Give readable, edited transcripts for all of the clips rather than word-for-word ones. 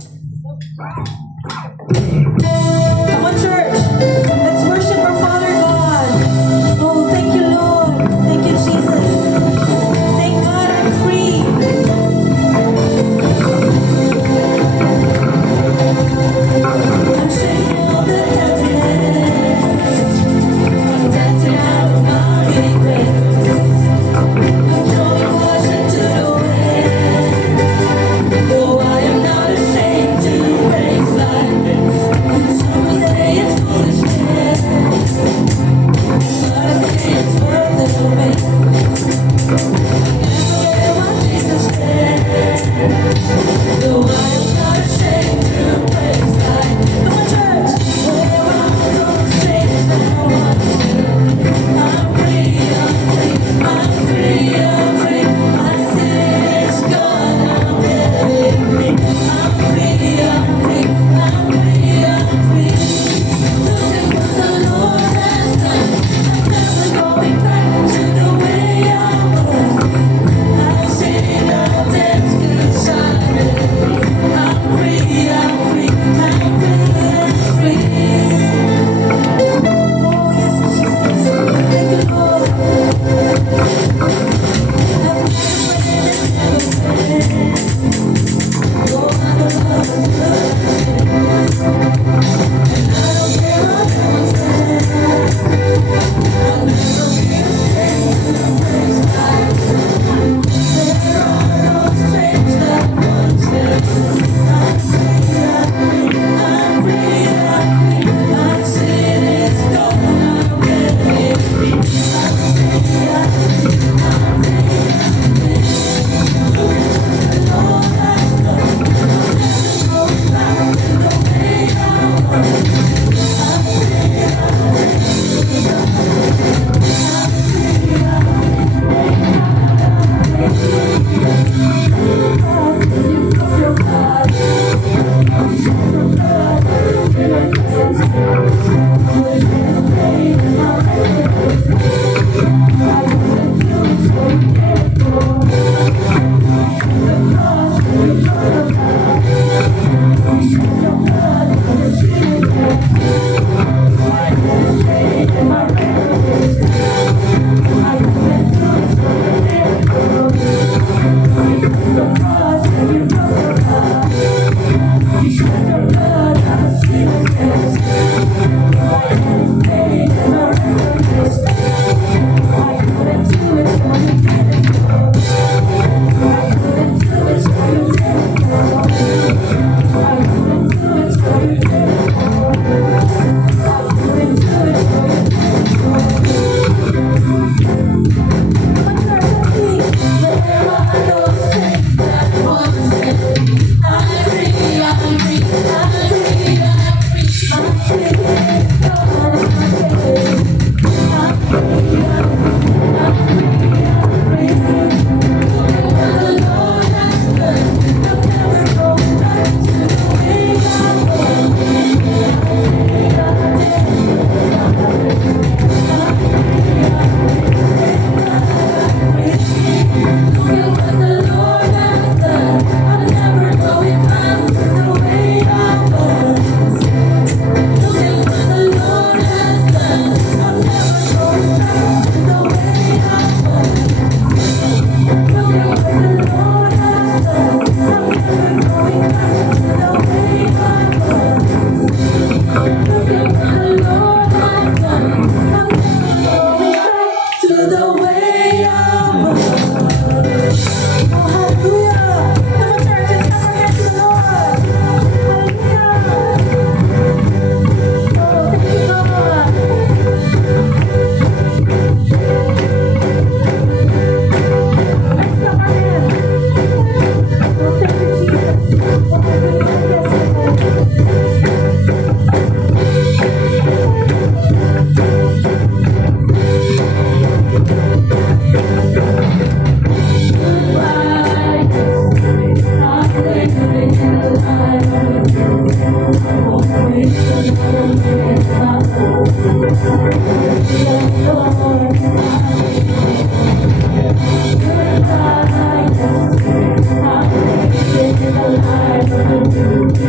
Come on, church. Let's worship our Father God. Oh, thank you, Lord. Thank you, Jesus. Thank God I'm free. I'm shaking all the heaviness. I'm dancing out of my regret. I'm throwing caution to the wind. Oh, I am not ashamed to praise like this. Some will say it's foolishness, but I say it's worth the wait. Never what Jesus said. No, I am not ashamed to praise like this. Come on, church. Where I go, saints now I'm free, I'm free, I'm free, I'm free. My sin is gone, I'm getting free. I'm free, I'm free, I'm free, I'm free. Look at what the Lord has done. I'm never going back to the way I was. I've seen all that's good side. I'm free, I'm free, I'm free, I'm free. Oh, yes, Jesus. Thank you, Lord.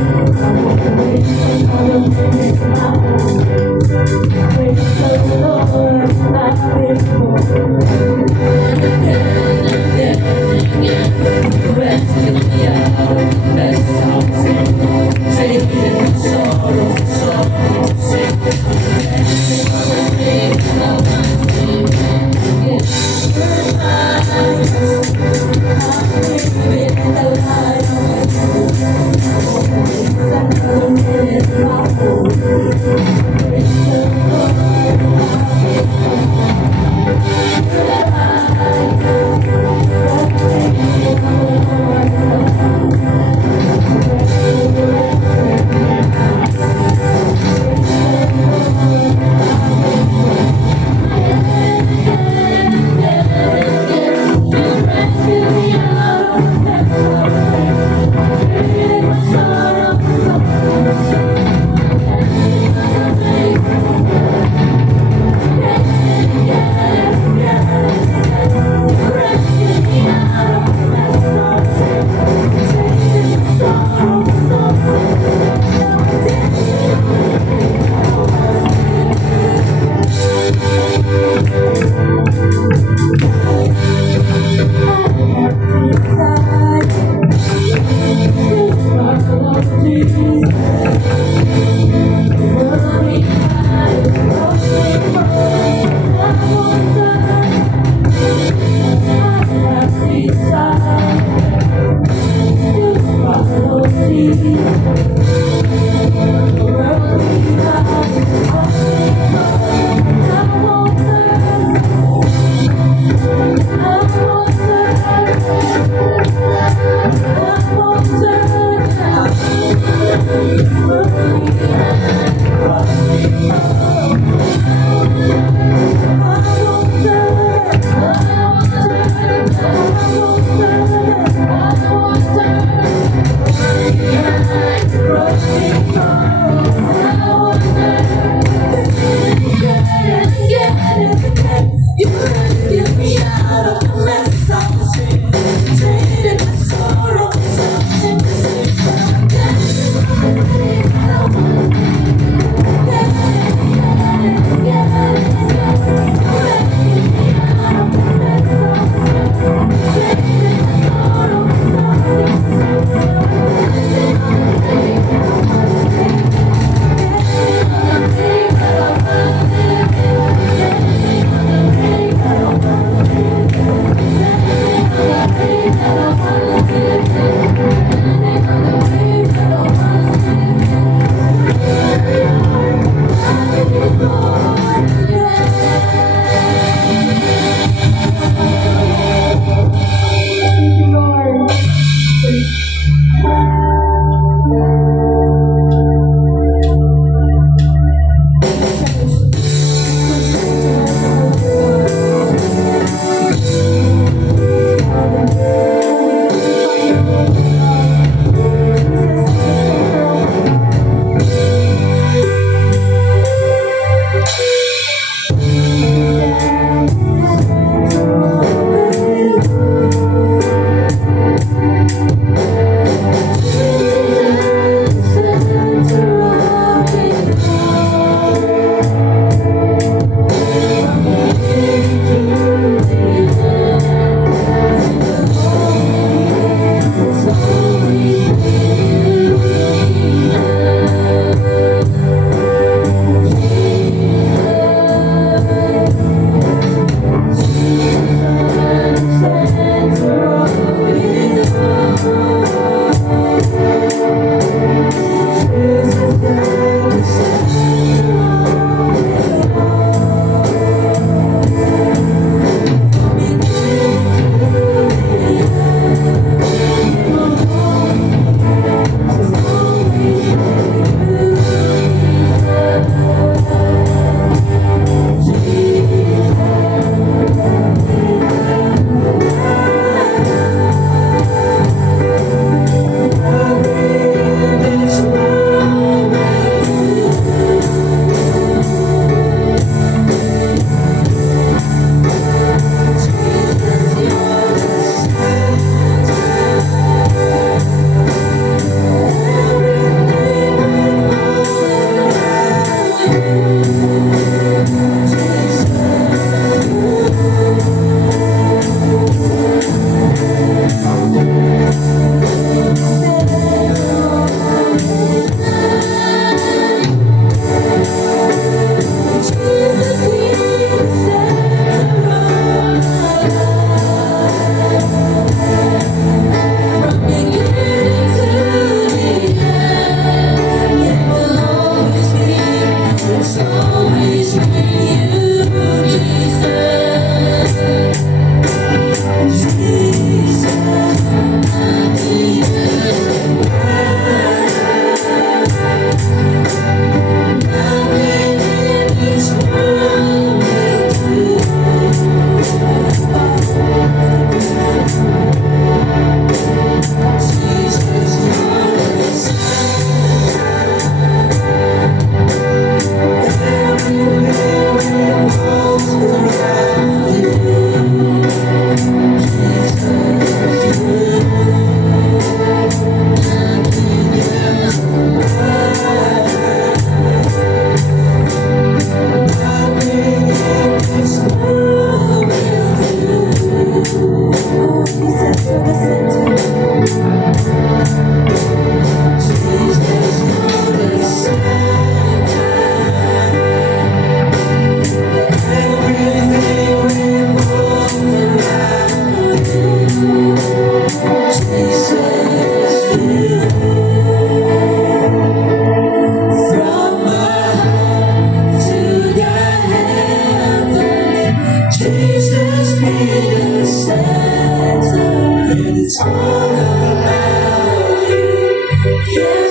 I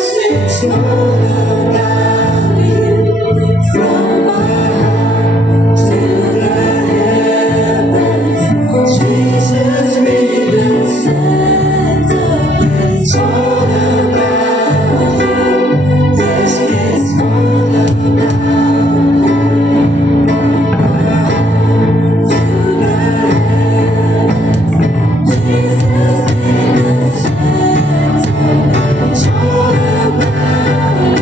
it's all about you. From my heart to the heavens, Jesus be the center. It's all about you. Yes, it's all about you. Jesus be the center. It's all about you.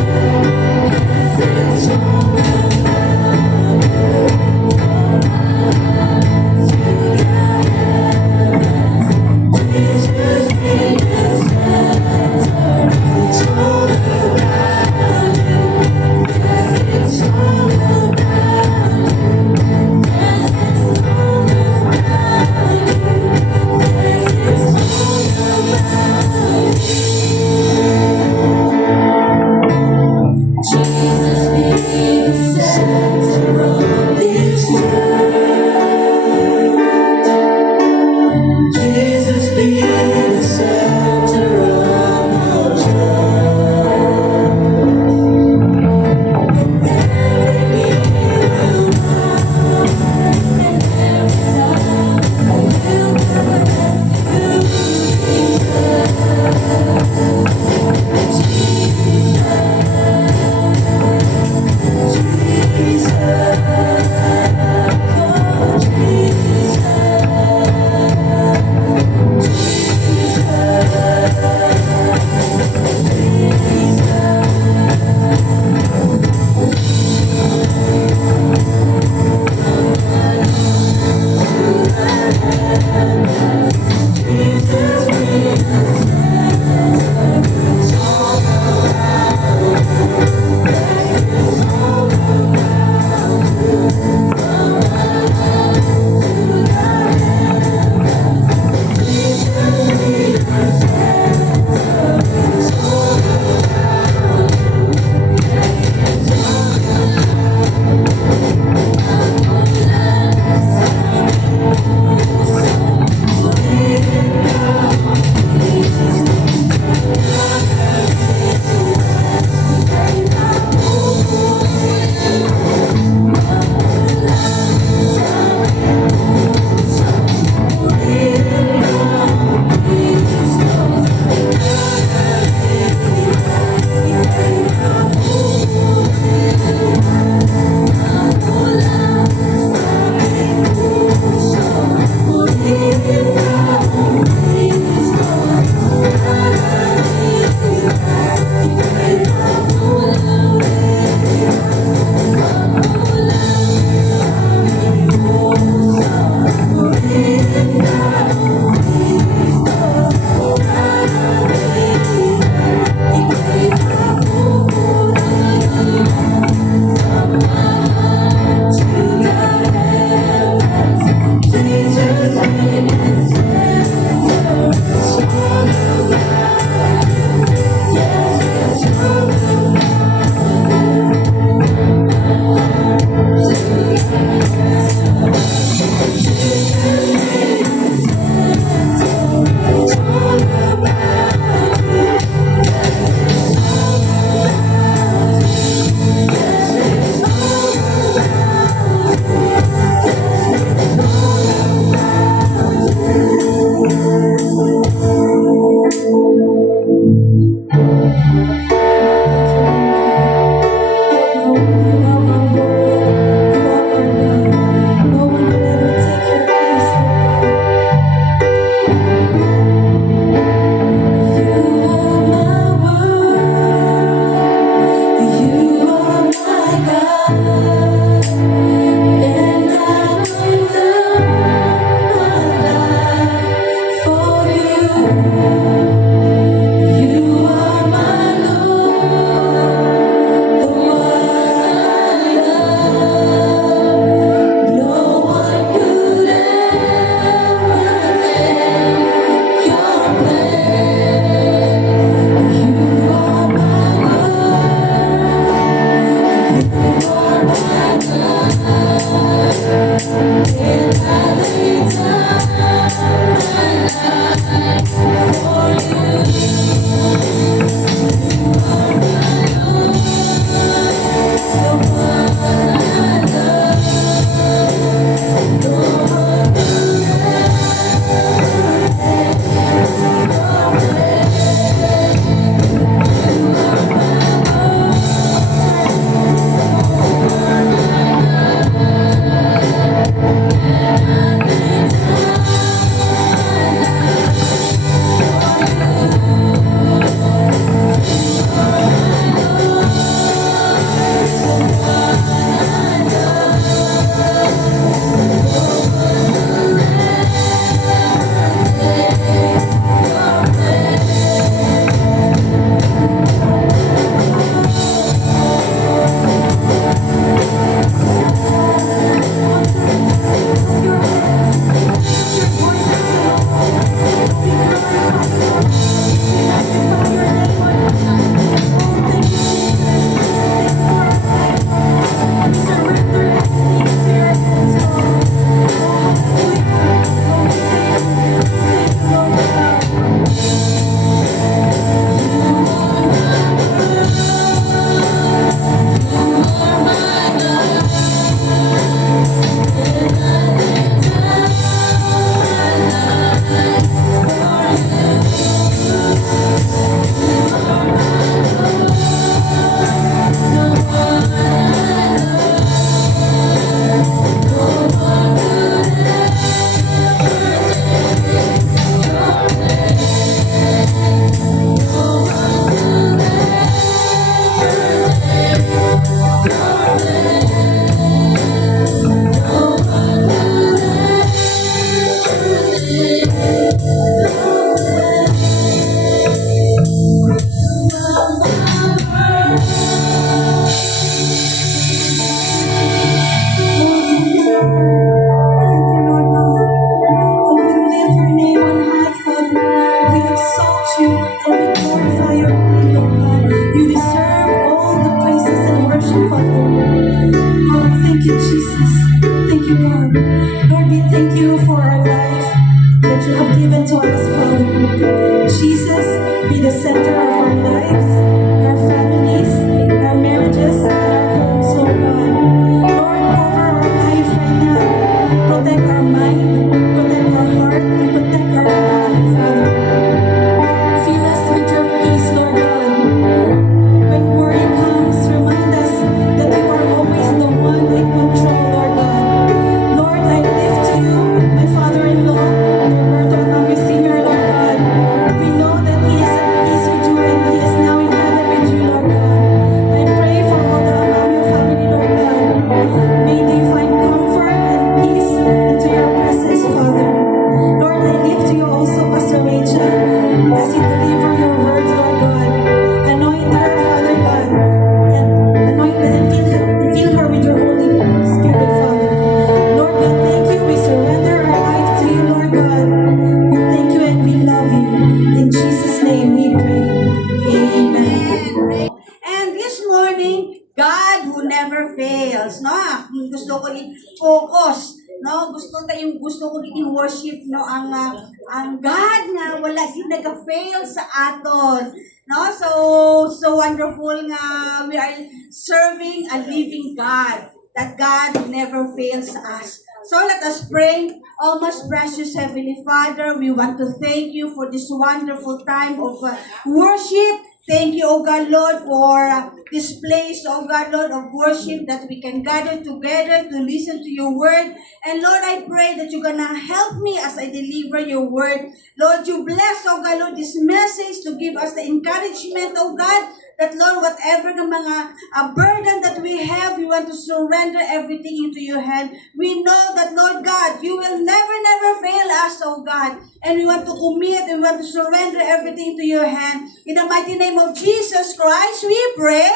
gusto ko i-focus. No, gusto ko i-worship no ang God nga wala gyud nag-fail sa aton. No, so wonderful nga we are serving a living God. That God never fails us. So let us pray. Oh, most precious Heavenly Father, we want to thank you for this wonderful time of worship. Thank you, O God, Lord, for this place, O God, Lord, of worship that we can gather together to listen to your word. And Lord, I pray that you're gonna help me as I deliver your word. Lord, you bless, O God, Lord, this message to give us the encouragement, O God, that Lord, whatever the mga burden that we have, we want to surrender everything into your hand. We know that, Lord God, you will never fail us, oh God. And we want to commit and we want to surrender everything to your hand. In the mighty name of Jesus Christ, we pray.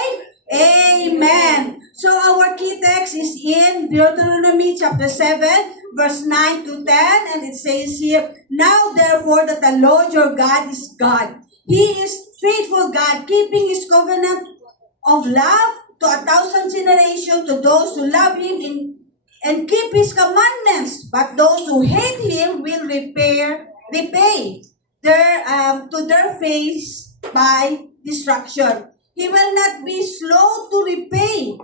Amen. So our key text is in Deuteronomy chapter 7, verse 9 to 10. And it says here, Now therefore that the Lord your God is God. He is faithful God, keeping His covenant of love to 1,000 generations to those who love Him and keep His commandments. But those who hate Him will repay to their face by destruction. He will not be slow to repay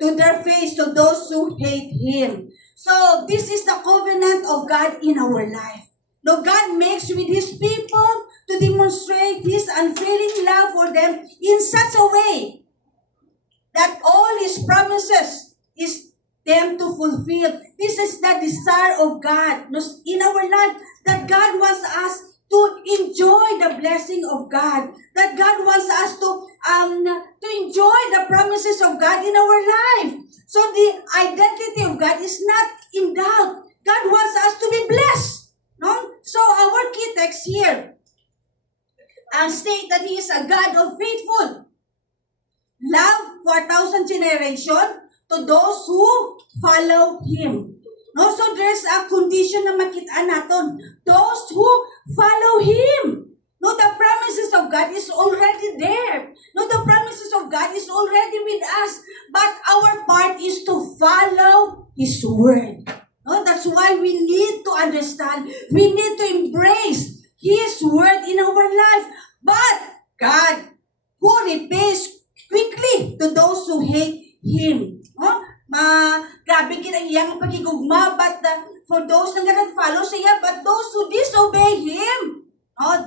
to their face to those who hate Him. So this is the covenant of God in our life. No, God makes with His people to demonstrate His unfailing love for them in such a way that all His promises is them to fulfill. This is the desire of God in our life, that God wants us to enjoy the blessing of God, that God wants us to enjoy the promises of God in our life. So the identity of God is not in doubt. God wants us to be blessed. No? So our key text here state that He is a God of faithful love for 1,000 generations to those who follow Him. No, so there's a condition na makita natin. Those who follow Him. No, the promises of God is already there. No, the promises of God is already with us. But our part is to follow His word. No, that's why we need to understand. We need to embrace His word in our life. But God, who repays quickly to those who hate Him. No? Grabe iyang pagigugma, but for those na nag-follow siya, but those who disobey Him,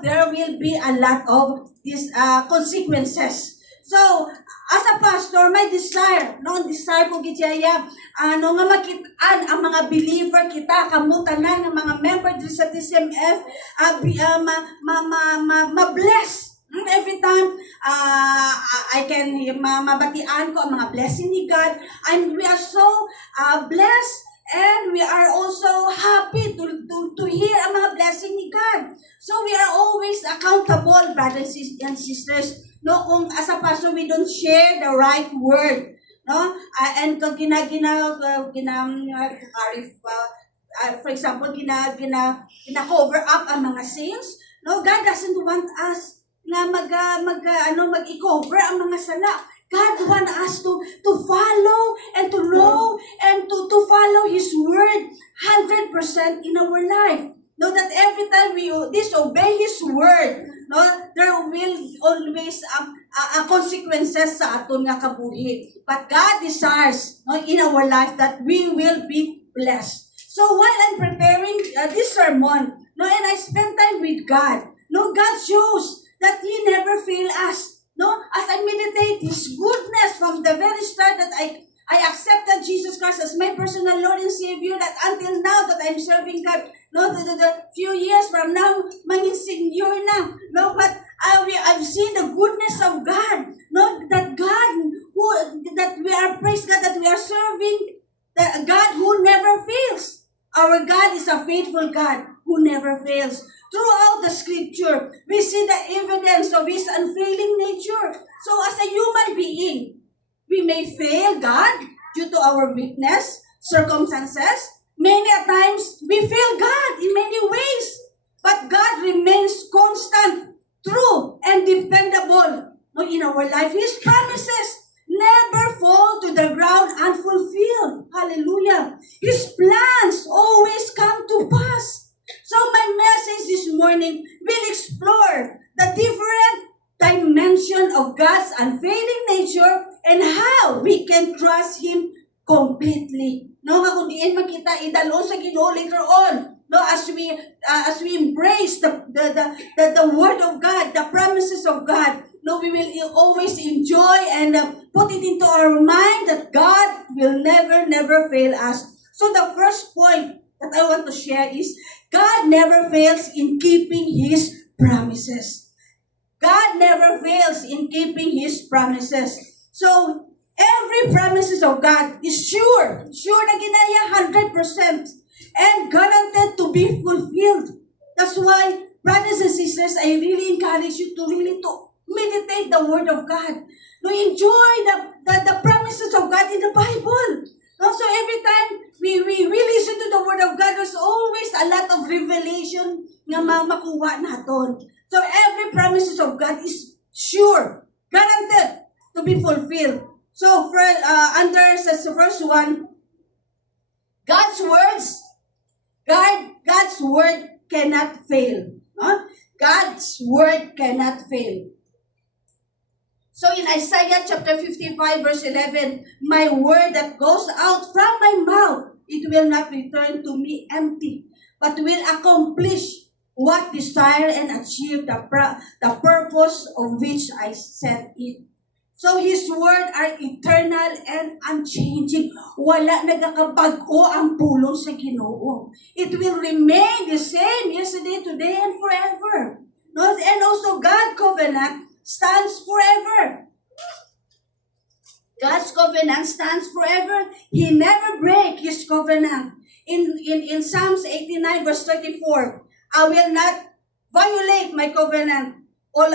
there will be a lot of these consequences. So, as a pastor, my desire ko gitiyaya, nga makitaan ang mga believer kita, kamutanan ng mga member dito sa TCMF, ma-bless. Every time I can mabatian ko ang mga blessing ni God, and we are so blessed, and we are also happy to hear ang mga blessing ni God. So we are always accountable, brothers and sisters. No, kung as a pastor we don't share the right word, no, and kung for example, cover up ang mga sins, no, God doesn't want us na mag-i-cover ang mga sala. God wants us to follow and to know and to follow His word 100% in our life. No, that every time we disobey His word, no, there will always consequences sa aton nga kabuhi. But God desires, no, in our life that we will be blessed. So while I'm preparing this sermon, no, and I spend time with God, no, God shows that He never fail us. No, as I meditate His goodness from the very start that I accepted Jesus Christ as my personal Lord and Savior, that until now that I'm serving God, no, the few years from now, maging senior na, no, but I've seen the goodness of God, no, that God that we are praise God, that we are serving the God who never fails. Our God is a faithful God who never fails. Throughout the scripture, we see the evidence of His unfailing nature. So as a human being, we may fail God due to our weakness, circumstances. Many a times, we fail God in many ways. But God remains constant, true, and dependable in our life. His promises never fall to the ground unfulfilled. Hallelujah. His plans always come to pass. So my message this morning will explore the different dimension of God's unfailing nature and how we can trust Him completely. No, kung diin makita idalo sa Ginoo later on. No, as we embrace the word of God, the promises of God, no, we will always enjoy and put it into our mind that God will never fail us. So the first point that I want to share is God never fails in keeping His promises. God never fails in keeping His promises. So every promises of God is sure na ginaya 100%. And guaranteed to be fulfilled. That's why, brothers and sisters, I really encourage you to meditate the Word of God. To enjoy the promises of God in the Bible. No, so every time we listen to the Word of God, there's always a lot of revelation na makuha natin. So every promises of God is sure, guaranteed to be fulfilled. So under the first one, God's word cannot fail. No? God's word cannot fail. So in Isaiah chapter 55 verse 11, my word that goes out from my mouth, it will not return to me empty, but will accomplish what desire and achieve the purpose of which I sent it. So His word are eternal and unchanging. Wala nagakabago ang pulong sa Ginoo. It will remain the same yesterday, today, and forever. No? And also God's covenant stands forever. God's covenant stands forever. He never breaks His covenant. In Psalms 89 verse 34, I will not violate my covenant or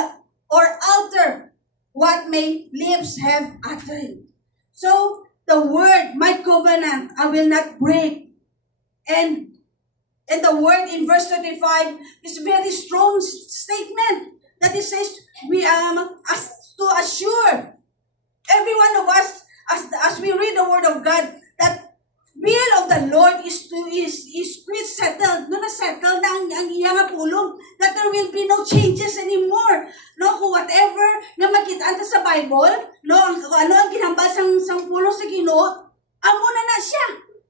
alter what my lips have uttered. So, the word, my covenant, I will not break. And the word in verse 35 is a very strong statement that it says, we as to assure every one of us, as we read the word of God, that will of the Lord is settled. No, na-settled na ang iyang pulong. That there will be no changes anymore. No, kung whatever na makita sa Bible, no, ano ang ginambal sang pulong sa Ginoo, amo na siya.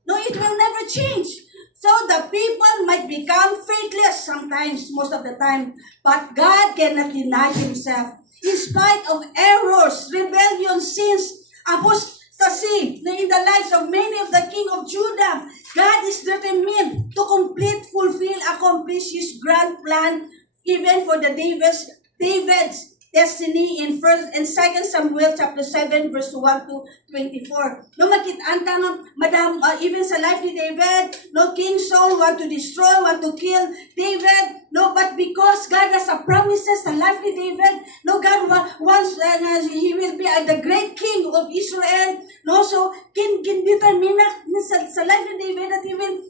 No, it will never change. So the people might become faithless sometimes, most of the time, but God cannot deny Himself. In spite of errors, rebellion, sins, apostasy in the lives of many of the king of Judah, God is determined to fulfill, accomplish His grand plan, even for the David's destiny in 1 and 2 Samuel chapter 7 verse 1 to 24. No, makitaan ka nga, even sa life ni David, no, King Saul want to destroy, want to kill David, no, but because God has a promises sa life ni David, no, God wants, he will be the great king of Israel, no, so, determine sa life ni David that he will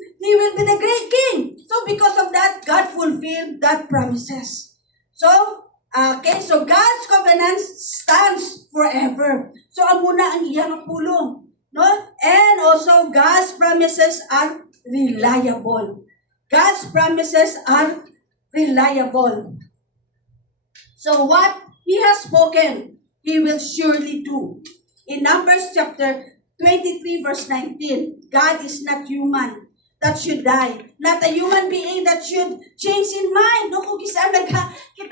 be the great king. So, because of that, God fulfilled that promises. So God's covenant stands forever. So amo na ang iyang pulong, no? And also God's promises are reliable. God's promises are reliable. So what He has spoken, He will surely do. In Numbers chapter 23 verse 19, God is not human that should die. Not a human being that should change in mind. No, kung kita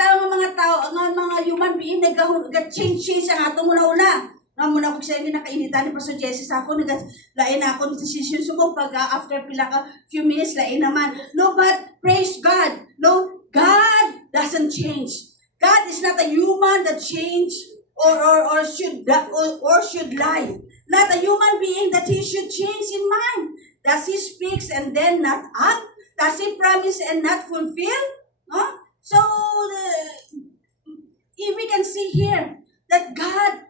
ang mga tao, ang mga human being nag-change ang ato muna-una. No, muna kung siya nakainitan ni Pastor Jesse sa ako, lain na ako ng decision. So kung after pila ka few minutes, lain naman. No, but praise God. No, God doesn't change. God is not a human that change or should lie. Not a human being that He should change in mind. Does He speaks and then not act? Does He promise and not fulfill? No? So, we can see here that God,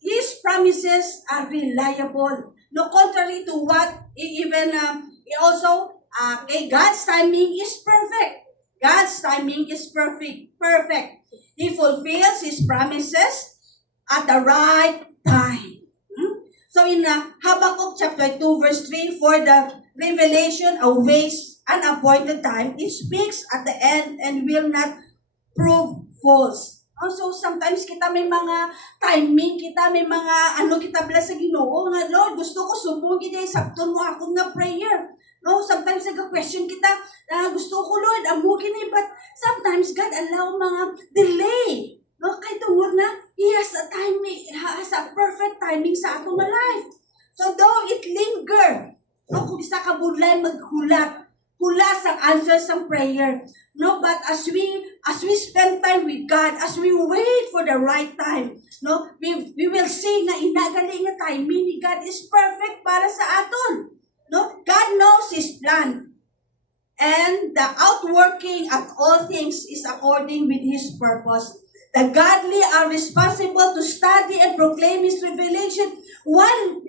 His promises are reliable. No, contrary to what even God's timing is perfect. God's timing is perfect. He fulfills His promises at the right time. So in Habakkuk chapter 2 verse 3, for the revelation awaits an appointed time, it speaks at the end and will not prove false. So sometimes kita may mga timing, kita may mga kita bala sa Ginoo nga, Lord, gusto ko sumugid ay sabton mo ako nga prayer. No, sometimes nagka-question kita, gusto ko Lord, amugin eh, but sometimes God allow mga delay. No, kay tungod na He has a timing, has a perfect timing sa atong life. So though it linger, no, kung isa ka budlay maghulat sa answers ng prayer. No, but as we spend time with God, as we wait for the right time, no, we will see na inagali nga timing ni God is perfect para sa aton. No, God knows His plan. And the outworking at all things is according with His purpose. The godly are responsible to study and proclaim His revelation while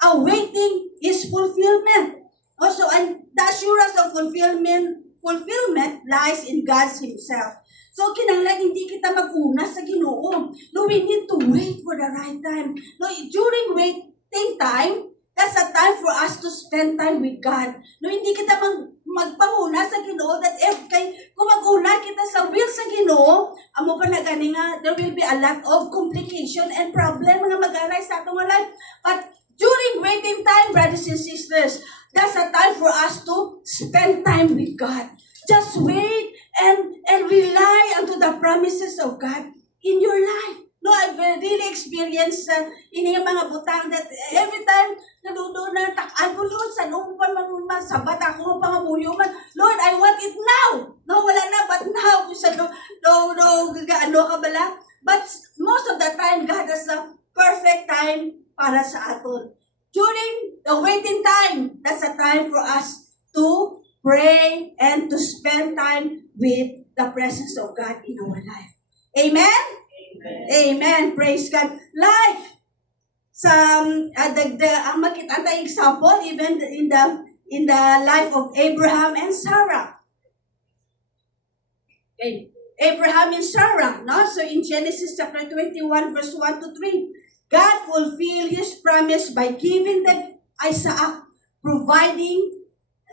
awaiting His fulfillment. Also, and the assurance of fulfillment lies in God Himself. So, kinanglan hindi kita mag-una sa Ginoo. No, we need to wait for the right time. No, during waiting time, that's a time for us to spend time with God. No, hindi kita magpanguna sa Ginoo that kung mag-una kita sa will sa Ginoo, amo pa na gani nga, there will be a lot of complication and problem nga mag-arise sa atong life. But during waiting time, brothers and sisters, that's a time for us to spend time with God. Just wait and rely unto the promises of God in your life. No, I've really experienced ini yung mga butang that every time nadudo na takaan ko, Lord, sa nung sabat ako pangamuyo man, Lord, I want it now. No, wala na, but now, sa no, ano ka bala? But most of the time, God has a perfect time para sa aton. During the waiting time, that's a time for us to pray and to spend time with the presence of God in our life. Amen? Amen. Praise God. Like sa ang makita tayong example even in the life of Abraham and Sarah. Okay. Abraham and Sarah, no? So in Genesis chapter 21 verse 1 to 3, God fulfilled His promise by giving them Isaac, providing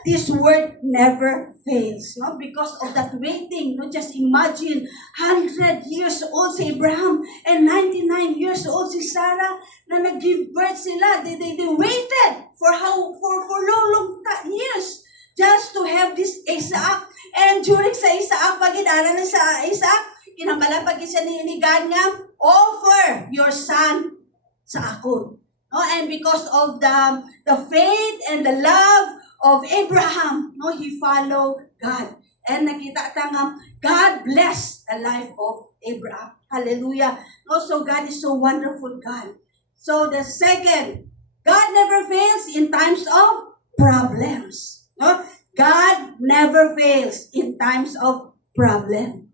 this word never fails, no? Because of that waiting, no? Just imagine, 100 years old si Abraham and 99 years old si Sarah na nag-give birth sila. They waited for long years just to have this Isaac. And during sa Isaac, pag-idara na sa Isaac, kinamala siya ni God nga, offer your son sa akon. No? And because of the faith and the love of Abraham, no, he followed God. And nakita nga, God blessed the life of Abraham. Hallelujah. Also, God is so wonderful, God. So the second, God never fails in times of problems. No? God never fails in times of problem.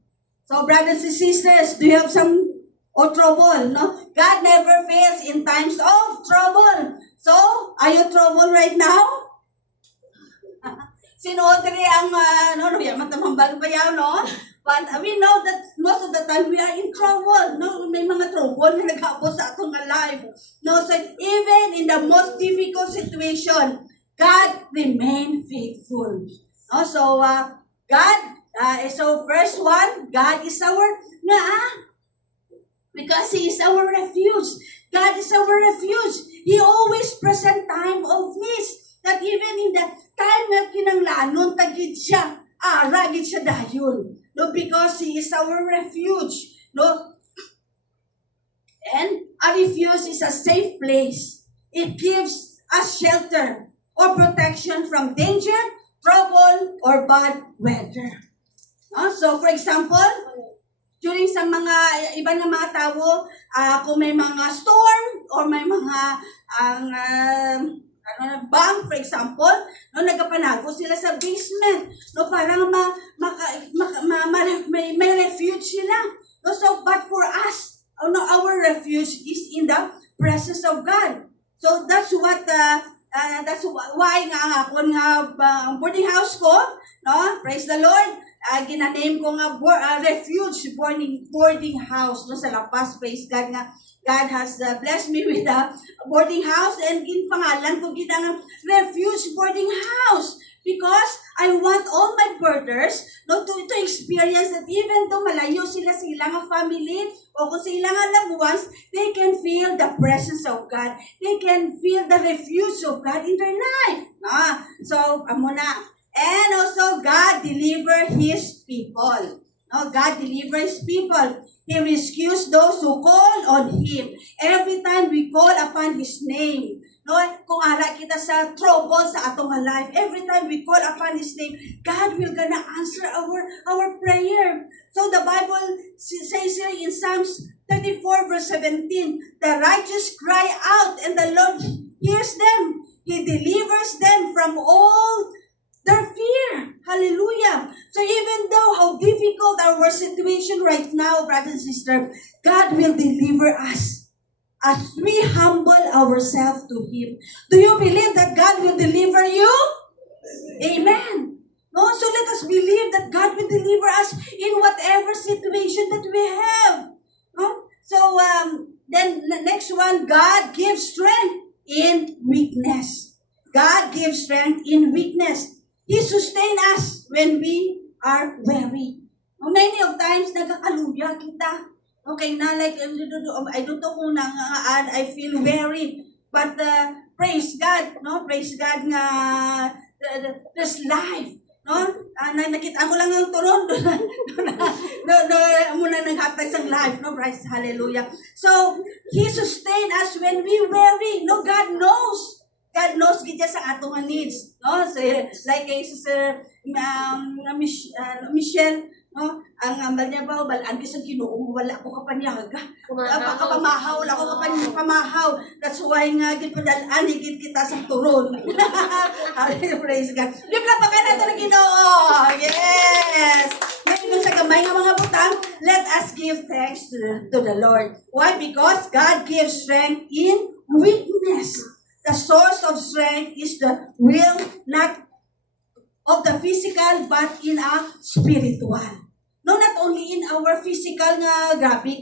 So brothers and sisters, do you have some trouble? No? God never fails in times of trouble. So, are you trouble right now? Sino Audrey ang, matamambal pa yan, no? But we know that most of the time we are in trouble, no? May mga trouble na nag-abot sa atong life. No? So, even in the most difficult situation, God remained faithful. No? So, so verse 1, God is our, because He is our refuge. God is our refuge. He always present time of needs. That even in the time na kinanglanon, tagid siya, ragid siya dayon. No, because He is our refuge. No? And a refuge is a safe place. It gives us shelter or protection from danger, trouble, or bad weather. No? So, for example, during sa mga iba na mga tao, kung may mga storm or may mga bank, for example, no, nagapanago sila sa basement, no, parang may refuge sila. No, so, but for us, no, our refuge is in the presence of God. So, that's why nga ako nga boarding house ko, no, praise the Lord, ginaname ko nga refuge boarding house no sa La Paz. Praise God nga God has blessed me with a boarding house and pangalan ko ginang refuge boarding house because I want all my birders no to experience that even though malayo sila sa ilang family o kung sa ilang loved ones, they can feel the presence of God. They can feel the refuge of God in their life. So, amo na. And also, God deliver His people. No, God delivers people. He rescues those who call on Him. Every time we call upon His name, no, kung ara kita sa trouble sa atong life, every time we call upon His name, God will gonna answer our prayer. So the Bible says here in Psalms 34 verse 17, the righteous cry out and the Lord hears them. He delivers them from all their fear. Hallelujah. So even though how difficult our situation right now, brothers and sisters, God will deliver us as we humble ourselves to Him. Do you believe that God will deliver you? Amen. No, so let us believe that God will deliver us in whatever situation that we have. No? So then the next one, God gives strength in weakness. God gives strength in weakness. He sustains us when we are weary. Many of times, nagkakaluya kita. Okay na, like, I don't know kung I feel weary. But praise God, no? Praise God nga there's life. No? Nakita ko lang ang turon. Muna naghatag sang life. No? Praise, hallelujah. So, He sustains us when we weary. No, God knows. God knows gid sa atong needs, no? So, like kay Sister Michelle, no? Ang ambal niya ba balaan sa Ginoo, wala ko kapanyaga. Pamahaw la ko pamahaw. That's why nga gid padalan gid kita sa turon. Hallelujah, praise God. Libra pa ka nato ng Ginoo. Yes. Ngayon sa gamay nga mga butang, let us give thanks to the Lord. Why? Because God gives strength in weakness. The source of strength is the will, not of the physical, but in a spiritual. No, not only in our physical nga, grabe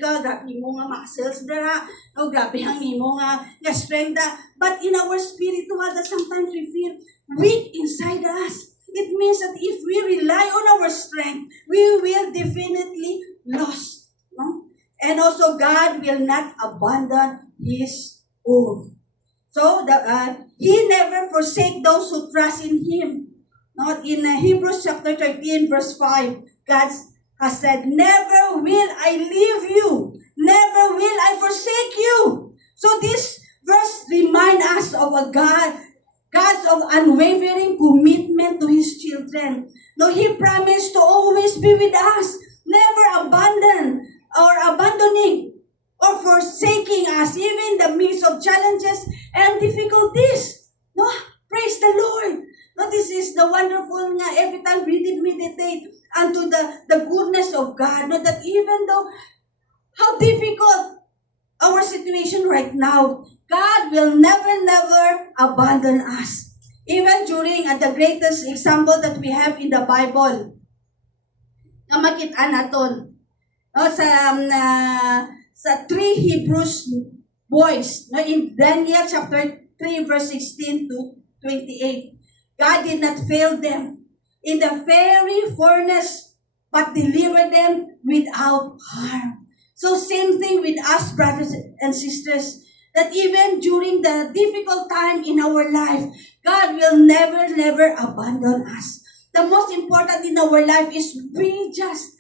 mo nga muscles dara, no, grabe ang imo nga strength da, but in our spiritual that sometimes we feel weak inside us. It means that if we rely on our strength, we will definitely lose. No? And also, God will not abandon His own. So, He never forsake those who trust in Him. Now, in Hebrews chapter 13, verse 5, God has said, never will I leave you. Never will I forsake you. So, this verse reminds us of a God's of unwavering commitment to His children. No, He promised to always be with us, never abandoning or forsaking us, even in the midst of challenges and difficulties. No, praise the Lord. No, this is the wonderful nga every time we meditate unto the goodness of God. No, that even though how difficult our situation right now, God will never abandon us. Even during the greatest example that we have in the Bible, na makita naton, no, sa three Hebrews boys, no, in Daniel chapter 3 verse 16 to 28. God did not fail them in the fiery furnace, but delivered them without harm. So same thing with us, brothers and sisters, that even during the difficult time in our life, God will never abandon us. The most important in our life is we just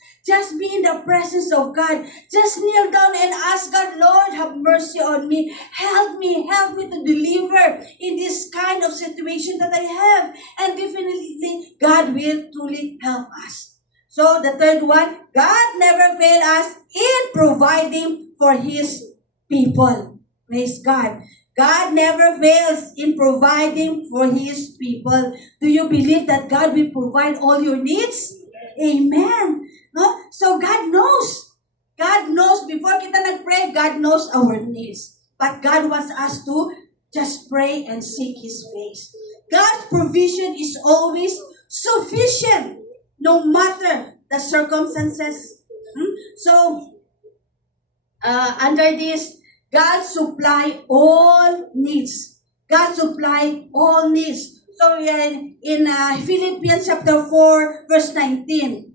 be in the presence of God. Just kneel down and ask God, Lord, have mercy on me. Help me to deliver in this kind of situation that I have. And definitely, God will truly help us. So the third one, God never fails us in providing for His people. Praise God. God never fails in providing for His people. Do you believe that God will provide all your needs? Amen. No? So God knows. God knows. Before kita nag-pray, God knows our needs. But God wants us to just pray and seek His face. God's provision is always sufficient. no matter the circumstances. So, under this, God supply all needs. God supply all needs. So, we are in Philippians chapter 4, verse 19.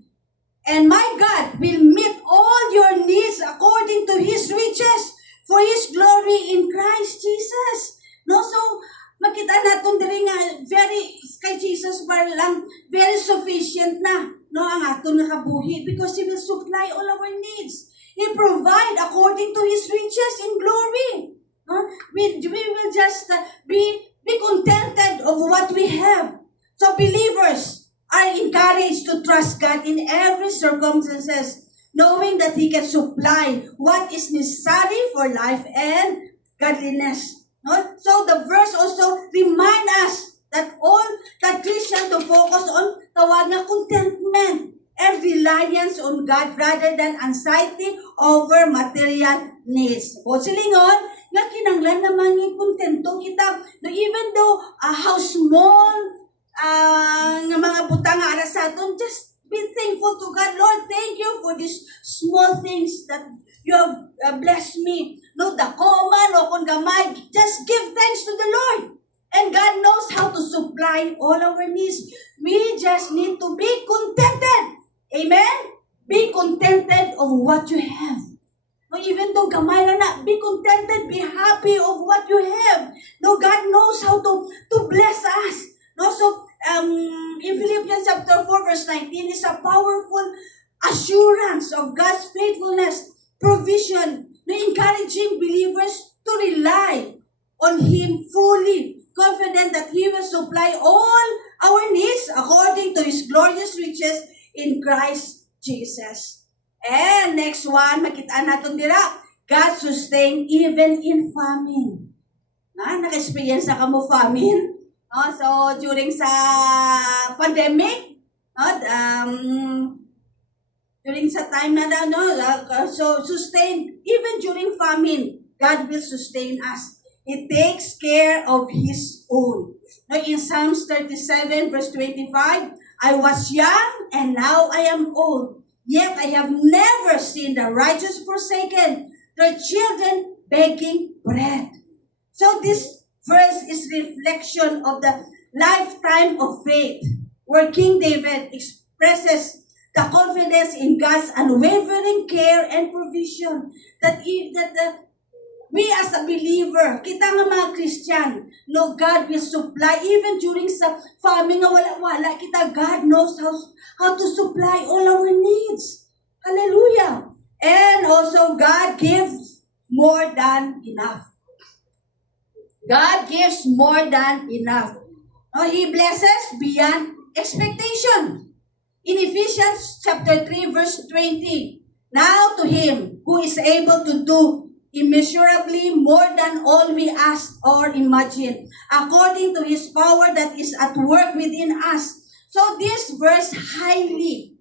And my God will meet all your needs according to His riches for His glory in Christ Jesus. No, so makita natin diri nga very kay Jesus bar lang very sufficient na no ang aton nga kabuhi because He will supply all our needs. He provide according to His riches in glory. No? We will just be contented of what we have. So believers are encouraged to trust God in every circumstances, knowing that He can supply what is necessary for life and godliness. No? So the verse also remind us that all that Christian to focus on tawag na contentment and reliance on God rather than anxiety over material needs. O silingon, nga kinanglan naman yung kontento kita, no, even though how small nga mga butang nga ara sa aton, just be thankful to God. Lord, thank you for these small things that you have blessed me. No, the common o kung gamay, just give thanks to the Lord. And God knows how to supply all our needs. We just need to be contented. Amen? Be contented of what you have. No, even though gamay lang na, be contented, be happy of what you have. No, God knows how to bless us. No, so in Philippians chapter 4 verse 19 is a powerful assurance of God's faithfulness, provision, no, encouraging believers to rely on Him fully, confident that He will supply all our needs according to His glorious riches in Christ Jesus. And next one, makita natin dira, God sustain even in famine. Naka-experience na ka mo famine? So, during sa pandemic, during sa time na so sustain, even during famine, God will sustain us. He takes care of His own. No, in Psalms 37 verse 25, I was young and now I am old, yet I have never seen the righteous forsaken, their children begging bread. So this verse is reflection of the lifetime of faith, where King David expresses the confidence in God's unwavering care and provision that we as a believer, kita nga mga Christian, no, God will supply even during sa famine nga wala-wala, kita, God knows how to supply all our needs. Hallelujah! And also, God gives more than enough. God gives more than enough. No, He blesses beyond expectation. In Ephesians chapter 3 verse 20, now to Him who is able to do immeasurably more than all we ask or imagine, according to His power that is at work within us. So this verse highlight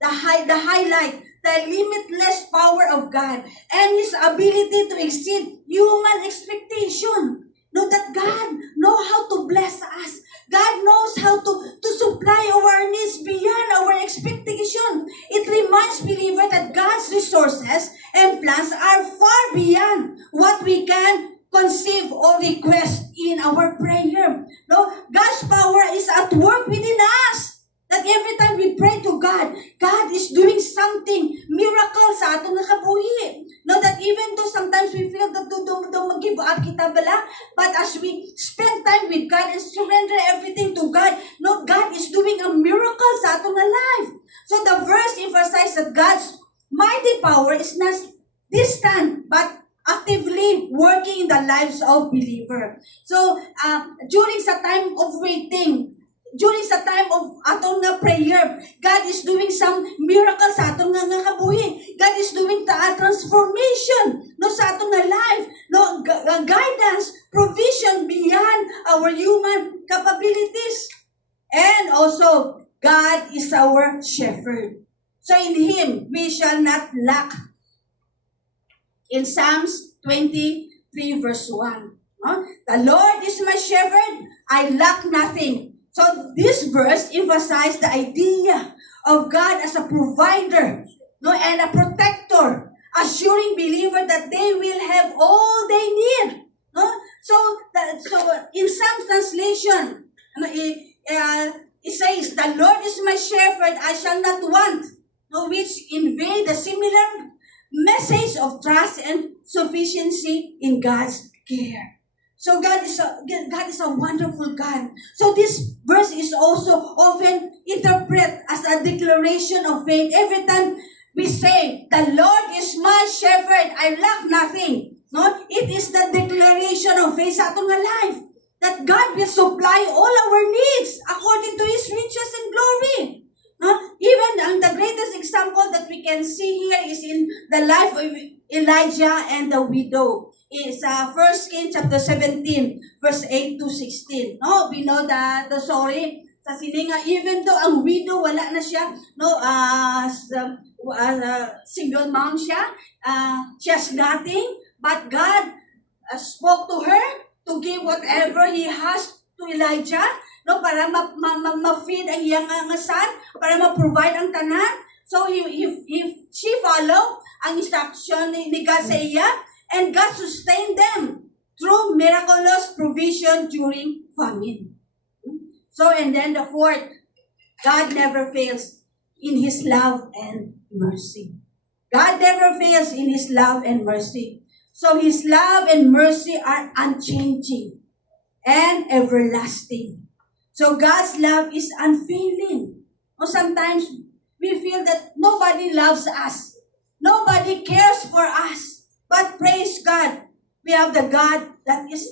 the limitless power of God and His ability to exceed human expectation. Know that God knows how to bless us. God knows how to supply our needs beyond our expectation. It reminds believers that God's resources and plans are far beyond what we can conceive or request in our prayer. No, God's power is at work within us. That every time we pray to God, God is doing something, miracle sa atong nakabuhi. No, that even though sometimes we feel that don't mag-give up kita bala, but as we spend time with God and surrender everything to God, no, God is doing a miracle sa atong life. So the verse emphasizes that God's mighty power is not distant, but actively working in the lives of believers. So, during sa time of waiting, during sa time of atong nga prayer, God is doing some miracles sa atong nga kabuhi. God is doing transformation no sa atong nga life, no guidance, provision beyond our human capabilities. And also, God is our shepherd. So in Him, we shall not lack. In Psalms 23 verse 1, no? The Lord is my shepherd, I lack nothing. So So this verse emphasized the idea of God as a provider, no, and a protector, assuring believer that they will have all they need. No? So in some translation, ano, it says, "The Lord is my shepherd; I shall not want," no, which convey the similar message of trust and sufficiency in God's care. So God is a wonderful God. So this verse is also often interpreted as a declaration of faith. Every time we say, "The Lord is my shepherd, I lack nothing." No, it is the declaration of faith sa atong nga life that God will supply all our needs according to His riches and glory. No? Even the greatest example that we can see here is in the life of Elijah and the widow. Is 1 Kings chapter 17, verse 8 to 16. No, we know the story. Sa sininga, even though ang widow, wala na siya, no, single mom siya, she has nothing, but God spoke to her to give whatever He has to Elijah, no, para ma-feed ang iyang nga son, para ma-provide ang tanan. So, she follow ang instruction ni God sa iya, and God sustained them through miraculous provision during famine. So, and then the fourth, God never fails in His love and mercy. God never fails in His love and mercy. So, His love and mercy are unchanging and everlasting. So, God's love is unfailing. Or sometimes, we feel that nobody loves us. Nobody cares for us. But praise God, we have the God that is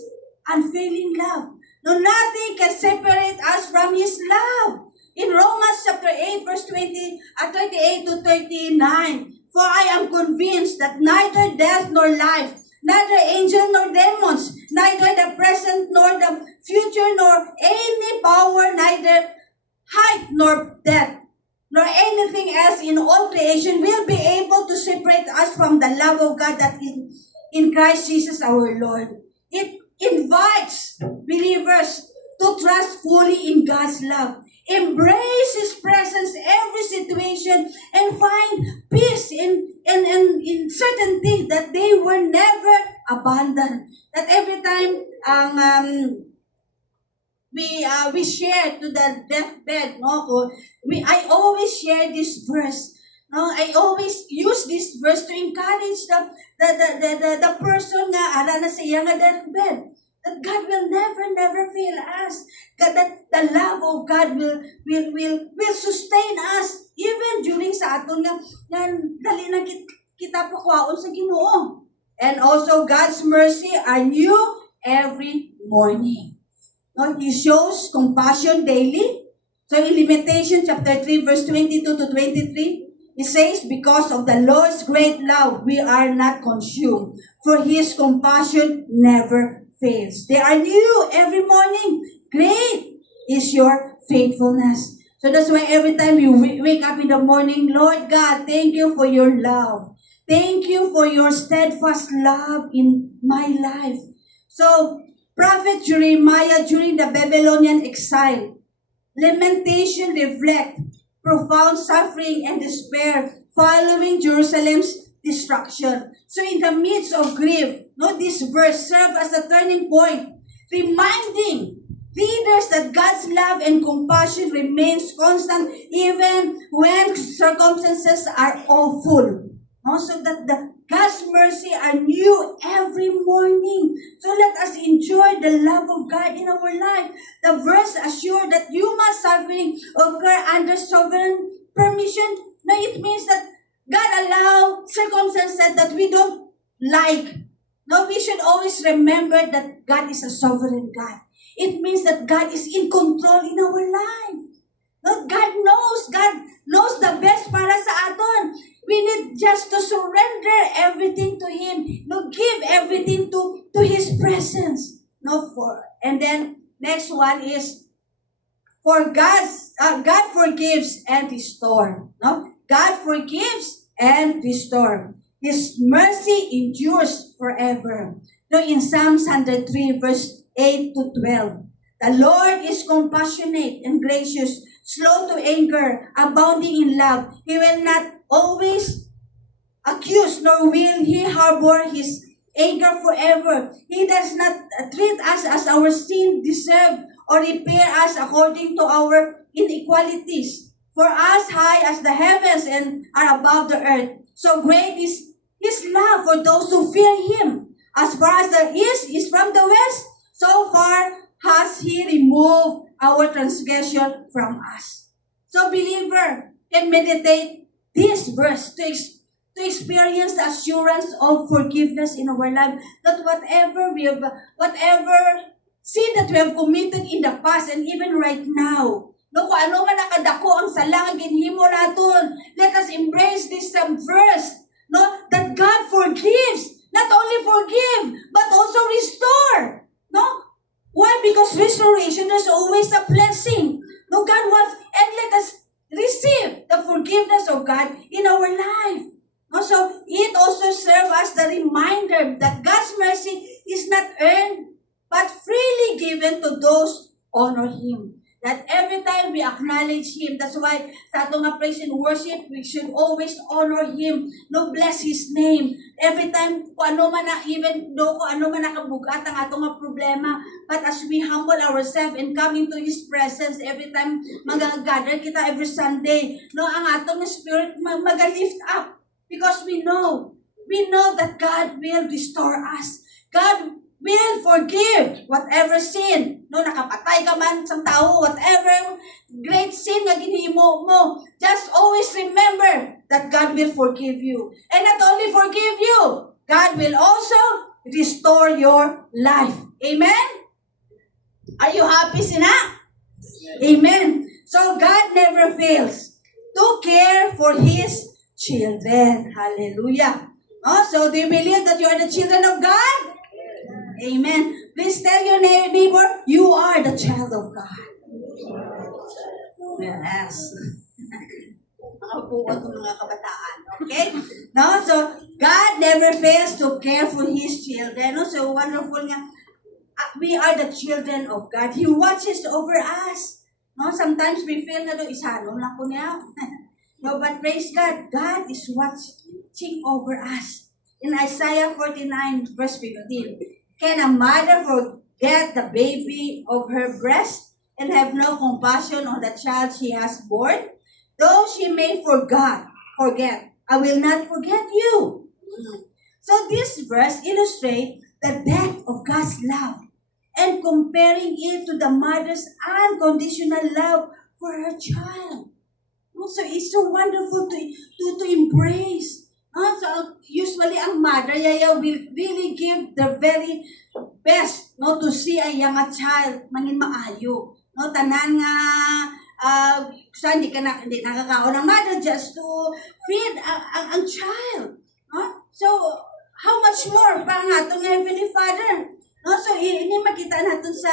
unfailing love. No, nothing can separate us from His love. In Romans chapter 8, verse 38 to 39, "For I am convinced that neither death nor life, neither angel nor demons, neither the present nor the future, nor any power, neither height nor depth, nor anything else in all creation will be able to separate us from the love of God that is in Christ Jesus our Lord." It invites believers to trust fully in God's love, embrace His presence every situation, and find peace in certainty that they were never abandoned. That every time we share to the deathbed, no? I always share this verse. No, I always use this verse to encourage the person nga ara na sa iya nga deathbed. That God will never fail us. That the love of God will sustain us even during sa aton nga dali na kita pakwaon sa Ginoo. And also God's mercy are new every morning. No, He shows compassion daily. So in Lamentation chapter 3 verse 22 to 23, it says, "Because of the Lord's great love, we are not consumed, for His compassion never fails. They are new every morning. Great is your faithfulness." So that's why every time you wake up in the morning, Lord God, thank you for your love. Thank you for your steadfast love in my life. So, Prophet Jeremiah during the Babylonian exile, lamentation reflect profound suffering and despair following Jerusalem's destruction. So in the midst of grief, this verse serves as a turning point, reminding readers that God's love and compassion remains constant even when circumstances are awful. So that God's mercy are new every morning. So let us enjoy the love of God in our life. The verse assures that human suffering occur under sovereign permission. Now it means that God allows circumstances that we don't like. Now we should always remember that God is a sovereign God. It means that God is in control in our life. No, God knows the best para sa aton. We need just to surrender everything to Him. No, give everything to His presence. And then next one is for God forgives and restores. No, God forgives and restores. His mercy endures forever. No, in Psalms 103 verse 8 to 12. The Lord is compassionate and gracious, slow to anger, abounding in love. He will not always accuse, nor will he harbor his anger forever. He does not treat us as our sin deserve or repair us according to our inequalities. For as high as the heavens and are above the earth, so great is his love for those who fear him. As far as the east is from the west, so far has he removed our transgression from us. So believer can meditate this verse to experience the assurance of forgiveness in our life, that whatever sin that we have committed in the past and even right now, no, kung ano man nakadako ang sala nga ginhimo naton, let us embrace this verse, no, that God forgives. Not only forgive, but also restore. No? Why? Because restoration is always a blessing. No, God wants, and let us receive the forgiveness of God in our life. No, so it also serves as the reminder that God's mercy is not earned, but freely given to those who honor Him. That every time we acknowledge Him, that's why sa atong nga praise and worship, we should always honor Him, no, bless His name. Every time, kung ano man na, even though kung ano man nakabugat ang atong nga problema, but as we humble ourselves and come into His presence, every time mag-gather kita every Sunday, no, ang atong spirit mag-lift up, because we know that God will restore us. God will forgive whatever sin. No, nakapatay ka man sa tao, whatever great sin na ginhimo mo, just always remember that God will forgive you. And not only forgive you, God will also restore your life. Amen? Are you happy, Sina? Amen. So God never fails to care for His children. Hallelujah. Oh, so do you believe that you are the children of God? Amen. Please tell your neighbor, you are the child of God. Yes. Mga buwan ng mga kabataan. Okay? No? So, God never fails to care for His children. No? So, wonderful nga. We are the children of God. He watches over us. No? Sometimes we feel na isano lang ko niya. No, but praise God. God is watching over us. In Isaiah 49 verse 15, can a mother forget the baby of her breast and have no compassion on the child she has born? Though she may forget, I will not forget you. So this verse illustrates the depth of God's love and comparing it to the mother's unconditional love for her child. So it's so wonderful to embrace. So usually ang mother will really give the very best, no, to see a young child mangin maayo. No, tanan nga sa hindi nakakaon ng mother just to feed ang child. No? So how much more pa nga itong Heavenly Father? No, so ini makita natin sa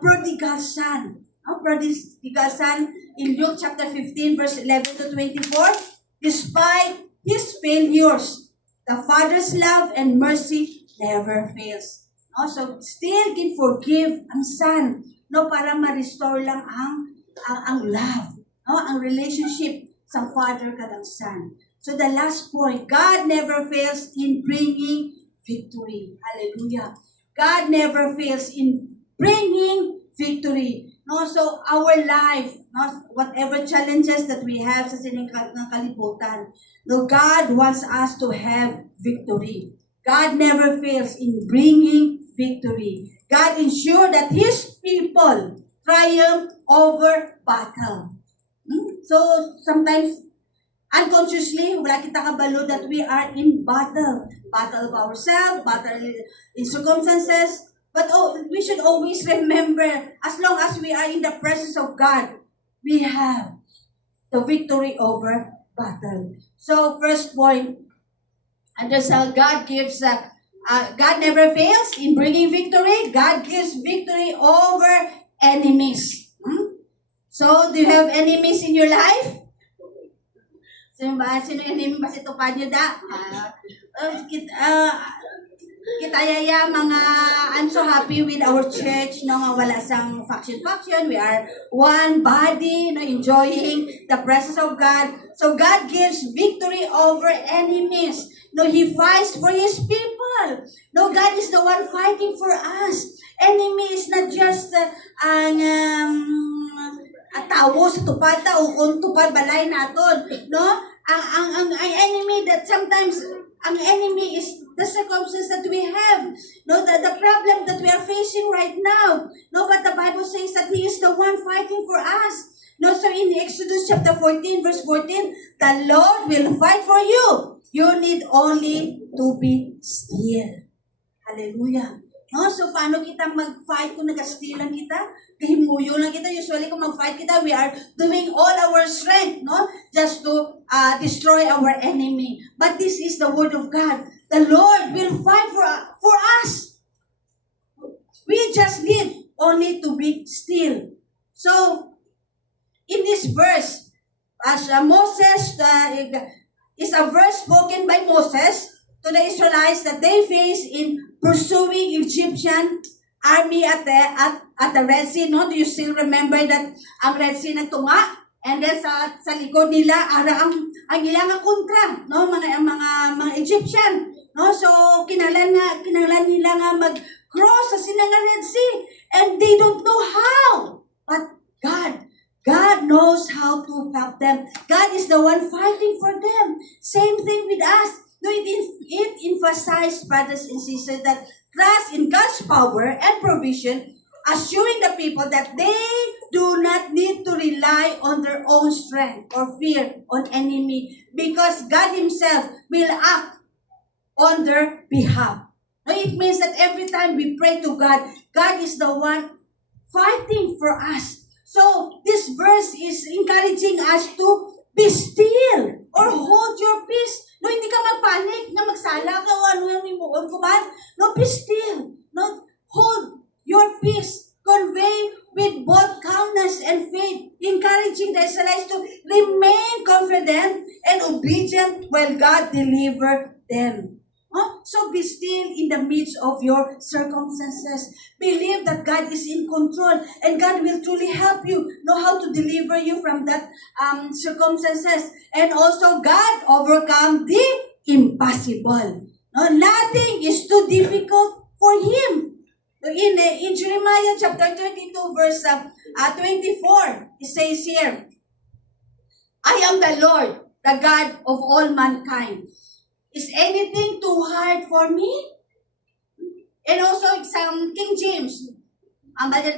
prodigal son. No, prodigal son in Luke chapter 15 verse 11 to 24. Despite his failures, the Father's love and mercy never fails. No, so still can forgive ang son, no, para ma-restore lang ang love, no, ang relationship sa Father kadang son. So the last point, God never fails in bringing victory. Hallelujah. God never fails in bringing victory. No, so our life, no, whatever challenges that we have sa sining kalibutan, no, God wants us to have victory. God never fails in bringing victory. God ensures that His people triumph over battle. So sometimes unconsciously, wala kita kabalo that we are in battle. Battle of ourselves, battle in circumstances. But we should always remember, as long as we are in the presence of God, we have the victory over battle. So, first point, God gives, God never fails in bringing victory. God gives victory over enemies. So, do you have enemies in your life? Sino yung enemy ba si Tupan nyo da? Kita Kaya mga, I'm so happy with our church, no, nga wala sang faction. We are one body, no, enjoying the presence of God. So God gives victory over enemies. No, He fights for His people. No, God is the one fighting for us. Enemy is not just tawo sa tupad ta o kung tupad balay naton, no? Ang enemy that sometimes ang enemy is the circumstance that we have, no, the problem that we are facing right now, no, but the Bible says that He is the one fighting for us, no. So in Exodus chapter 14 verse 14, the Lord will fight for you. You need only to be still. Hallelujah. No, so paano kita mag-fight kung nag-still lang kita? Kahimuyo lang kita. Usually kung mag-fight kita, we are doing all our strength, no? Just to destroy our enemy. But this is the word of God. The Lord will fight for us. We just need only to be still. So, in this verse, as Moses, is a verse spoken by Moses to the Israelites that they face in pursuing Egyptian army at the Red Sea. No, do you still remember that ang Red Sea nagtunga? And then sa likod nila ang ilang kontra, no, mga Egyptian, no. So kinahanglan nila nga mag-cross sa sinang Red Sea, and they don't know how. But God knows how to help them. God is the one fighting for them. Same thing with us. No, it emphasized, brothers and sisters, that trust in God's power and provision, assuring the people that they do not need to rely on their own strength or fear on enemy, because God Himself will act on their behalf. No, it means that every time we pray to God, God is the one fighting for us. So this verse is encouraging us to be still or hold your peace. No, hindi ka magpanik na magsala ka o ano yung imuon ko ba? No, be still. No, hold your peace. Convey with both calmness and faith, encouraging the Israelites to remain confident and obedient while God deliver them. So be still in the midst of your circumstances. Believe that God is in control and God will truly help you know how to deliver you from that circumstances. And also God overcome the impossible. No, nothing is too difficult for Him. In Jeremiah chapter 32 verse 24, it says here, I am the Lord, the God of all mankind. Is anything too hard for me? And also some King James,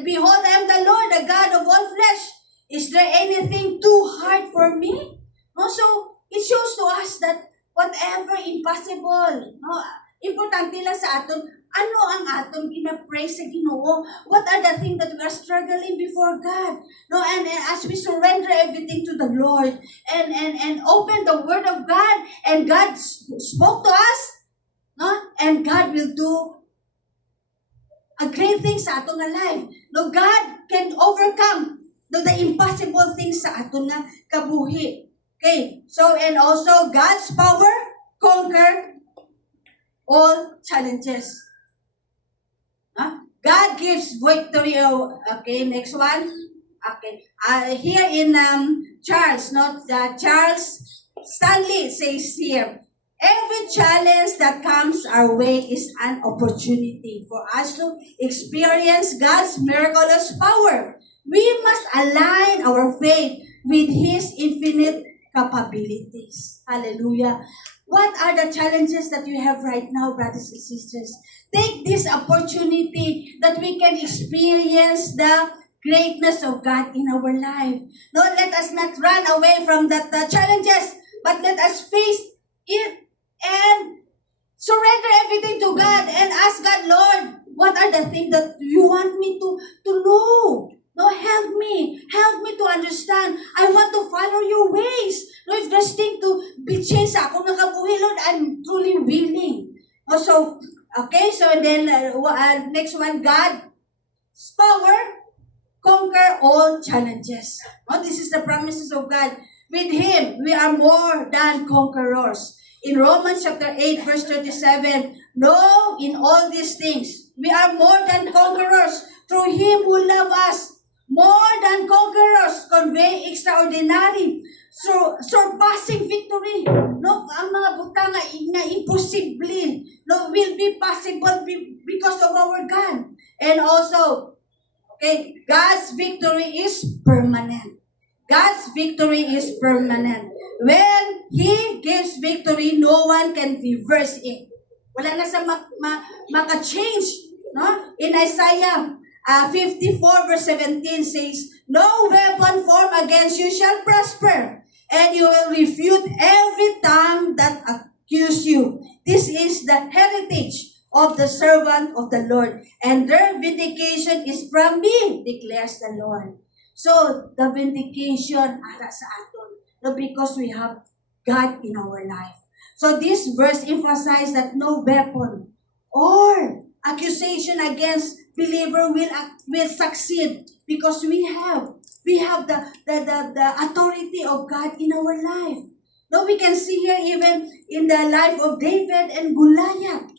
behold, I am the Lord, the God of all flesh. Is there anything too hard for me? Also, it shows to us that whatever impossible, no, importante lang sa aton, ano ang aton ginapray sa Ginoo? What are the things that we are struggling before God? No, and as we surrender everything to the Lord and open the Word of God, and God spoke to us, no, and God will do a great thing sa aton nga life. No, God can overcome the impossible things sa aton nga kabuhi. Okay, so and also God's power conquer all challenges. God gives victory. Okay, next one. Okay, here in Charles, Charles Stanley says here, every challenge that comes our way is an opportunity for us to experience God's miraculous power. We must align our faith with His infinite capabilities. Hallelujah. What are the challenges that you have right now, brothers and sisters? Take this opportunity that we can experience the greatness of God in our life. No, let us not run away from that challenges, but let us face it and surrender everything to God and ask God, Lord, what are the things that you want me to know? No, help me to understand. I want to follow your ways. No, if there's thing to be changed sa akong nakabuhi, Lord, I'm truly willing. Also, okay, so then next one, God's power conquer all challenges. No, this is the promises of God. With Him, we are more than conquerors. In Romans chapter 8, verse 37, No, in all these things, we are more than conquerors through Him who loved us. More than conquerors, convey extraordinary, surpassing victory. No, ang mga butang nga imposible, no, will be possible because of our God. And also, okay, God's victory is permanent. God's victory is permanent. When He gives victory, no one can reverse it. Wala na sa maka-change. No? In Isaiah 54 verse 17 says, "No weapon formed against you shall prosper, and you will refute every tongue that accuse you. This is the heritage of the servant of the Lord, and their vindication is from me, declares the Lord." So, the vindication ara sa aton, no, because we have God in our life. So, this verse emphasizes that no weapon or accusation against believer will succeed because we have the authority of God in our life. No, we can see here even in the life of David and Goliath.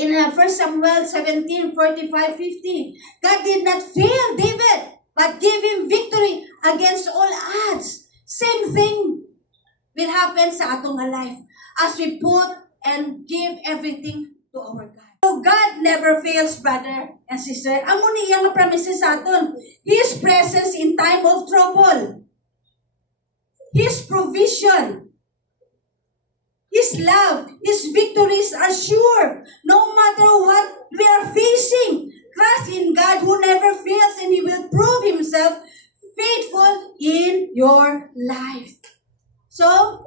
In 1 Samuel 17, 45, 50, God did not fail David, but gave him victory against all odds. Same thing will happen sa atong life as we put and give everything to our God. So God never fails, brother and sister. Amo ni iyang promises sa aton. His presence in time of trouble. His provision. His love. His victories are sure. No matter what we are facing. Trust in God who never fails, and He will prove Himself faithful in your life. So,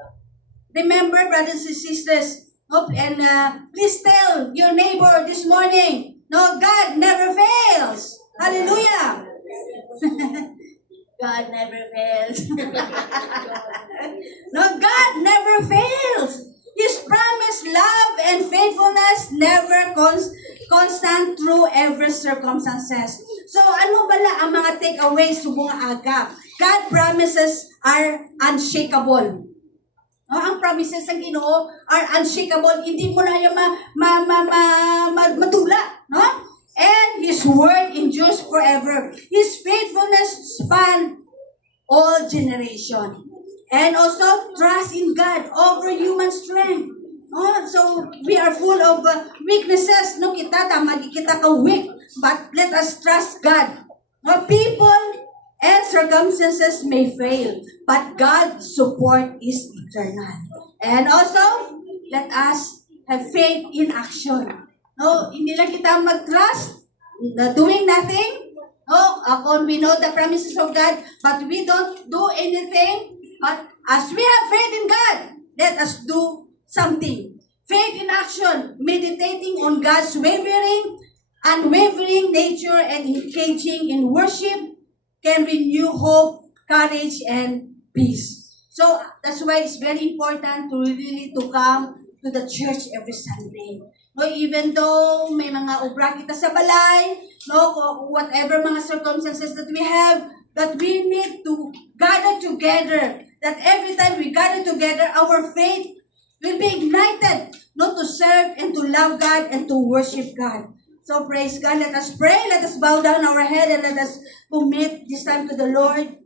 remember, brothers and sisters, and please tell your neighbor this morning, no, God never fails. Hallelujah. God never fails. No, God never fails. His promise, love, and faithfulness never constant through every circumstances. So, ano bala ang mga takeaways sa mga aga? God promises are unshakable. No, ang promises ng Ginoo are unshakable. Hindi mo na yung matula. No? And His word endures forever. His faithfulness span all generation. And also, trust in God over human strength. No? So, we are full of weaknesses. No, kita ka weak. But let us trust God. No, people and circumstances may fail, but God's support is eternal. And also, let us have faith in action. No, hindi lang kita mag-trust, doing nothing. No, we know the promises of God, but we don't do anything. But as we have faith in God, let us do something. Faith in action, meditating on God's unwavering nature and engaging in worship can renew hope, courage, and peace. So that's why it's very important to really to come to the church every Sunday. No, even though may mga obra kita sa balay, no, whatever mga circumstances that we have, that we need to gather together. That every time we gather together, our faith will be ignited, no, to serve and to love God and to worship God. So praise God. Let us pray. Let us bow down our head and let us commit this time to the Lord.